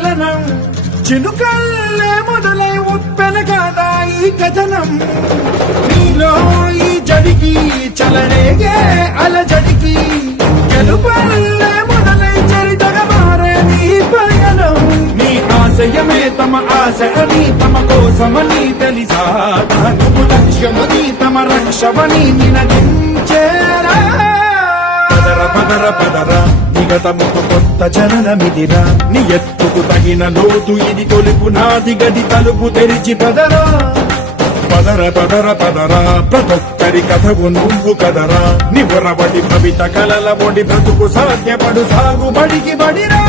చలనం చినుకల్లే మొదలై ఉప్పెన కాదా ఈ కథనం నీలో ఈ జడికి చలనేగే అలజడికి గెలుపల్లే మొదలై చరితగా మారే నీ పయనం నీ ఆశయమే తమ ఆశ అని తమ కోసమని తెలిసా నువ్వు లక్ష్యమని తమ రక్షమని నినదించేరా పదర పదర పదర నిగతముకు కొత్త జననమిదిరా నీ ఎత్తుకు తగిన లోతు ఇది తొలుపు నాది గది తలుపు తెరిచి పదరా పదర పదర పదర ప్రతొక్కరి కథకు నువ్వు కదరా నివరబడి భవిత కలల బొడి బ్రతుకు సాధ్యపడు సాగుబడికి బడిరా